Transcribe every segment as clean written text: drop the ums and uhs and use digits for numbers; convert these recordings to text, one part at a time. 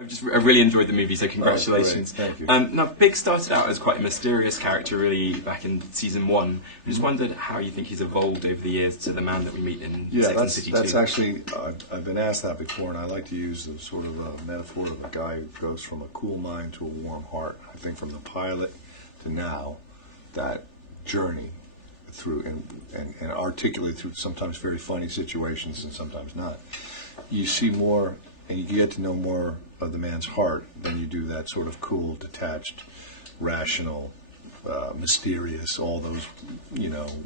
I really enjoyed the movie, so congratulations. Oh, thank you. Now, Big started out as quite a mysterious character, really, back in season 1. I just wondered how you think he's evolved over the years to the man that we meet in Sex and the City 2. That's actually, I've been asked that before, and I like to use the sort of a metaphor of a guy who goes from a cool mind to a warm heart. I think from the pilot to now, that journey through, and articulate through sometimes very funny situations and sometimes not, you see more, and you get to know more of the man's heart than you do that sort of cool, detached, rational, mysterious, all those,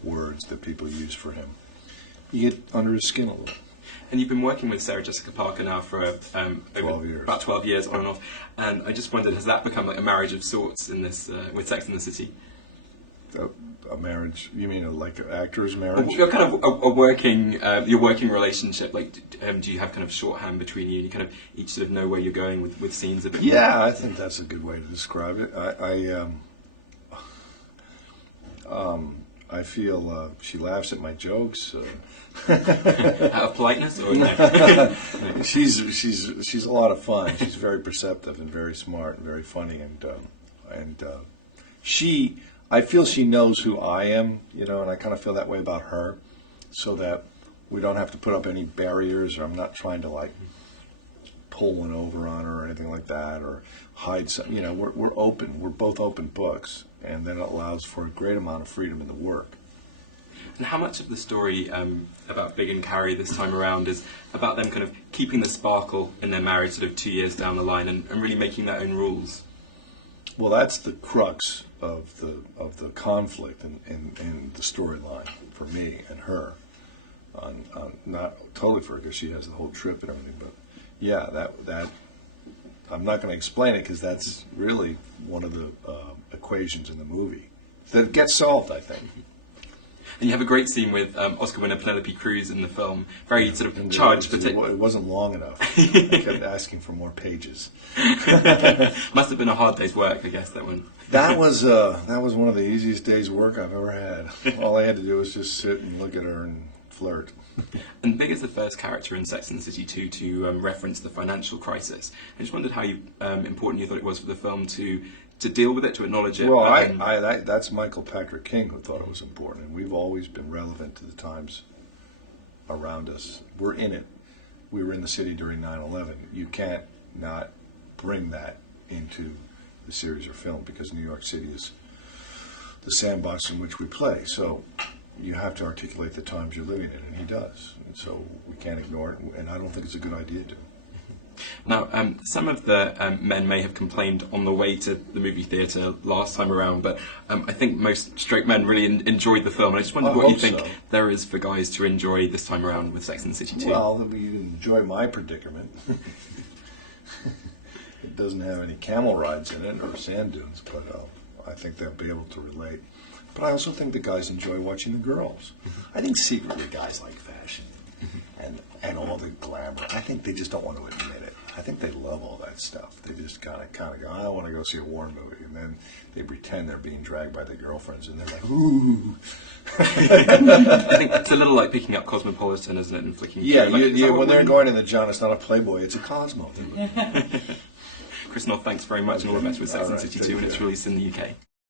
words that people use for him. You get under his skin a little. And you've been working with Sarah Jessica Parker now for about 12 years on and off, and I just wondered, has that become like a marriage of sorts in this with Sex and the City? A marriage? You mean like an actor's marriage? You're kind of a working, your working relationship. Like, do you have kind of shorthand between you? You kind of each sort of know where you're going with scenes a bit more? Yeah, I think that's a good way to describe it. I feel she laughs at my jokes. Out of politeness, or no? She's a lot of fun. She's very perceptive and very smart and very funny, and I feel she knows who I am, and I kind of feel that way about her, so that we don't have to put up any barriers, or I'm not trying to like pull one over on her or anything like that, or hide something. We're open. We're both open books, and then it allows for a great amount of freedom in the work. And how much of the story about Big and Carrie this time around is about them kind of keeping the sparkle in their marriage sort of 2 years down the line and really making their own rules? Well, that's the crux of the conflict in the storyline for me and her. Not totally for her, because she has the whole trip and everything, but yeah, that I'm not going to explain it, because that's really one of the equations in the movie that gets solved, I think. And you have a great scene with Oscar winner Penelope Cruz in the film. Very sort of charged. But it wasn't long enough. I kept asking for more pages. Must have been a hard day's work, I guess, that one. That was one of the easiest days' work I've ever had. All I had to do was just sit and look at her and flirt. And Big is the first character in Sex and the City 2 to reference the financial crisis. I just wondered how important you thought it was for the film to deal with it, to acknowledge it. Well, that's Michael Patrick King who thought it was important, and we've always been relevant to the times around us. We're in it. We were in the city during 9/11. You can't not bring that into the series or film, because New York City is the sandbox in which we play. So you have to articulate the times you're living in, and he does. And so we can't ignore it, and I don't think it's a good idea to. Now, some of the men may have complained on the way to the movie theatre last time around, but I think most straight men really enjoyed the film. And I just wondered what you think there is for guys to enjoy this time around with Sex and the City 2. Well, you enjoy my predicament. It doesn't have any camel rides in it or sand dunes, but I think they'll be able to relate. But I also think the guys enjoy watching the girls. I think secretly guys like fashion and all the glamour. I think they just don't want to admit it. I think they love all that stuff. They just kind of go, I want to go see a war movie, and then they pretend they're being dragged by their girlfriends, and they're like, ooh. I think it's a little like picking up Cosmopolitan, isn't it, and flicking. Yeah, when they're going in the John, it's not a Playboy, it's a Cosmo. Chris Noth, thanks very much, and all the best with Sex and the City 2 when it's released in the UK.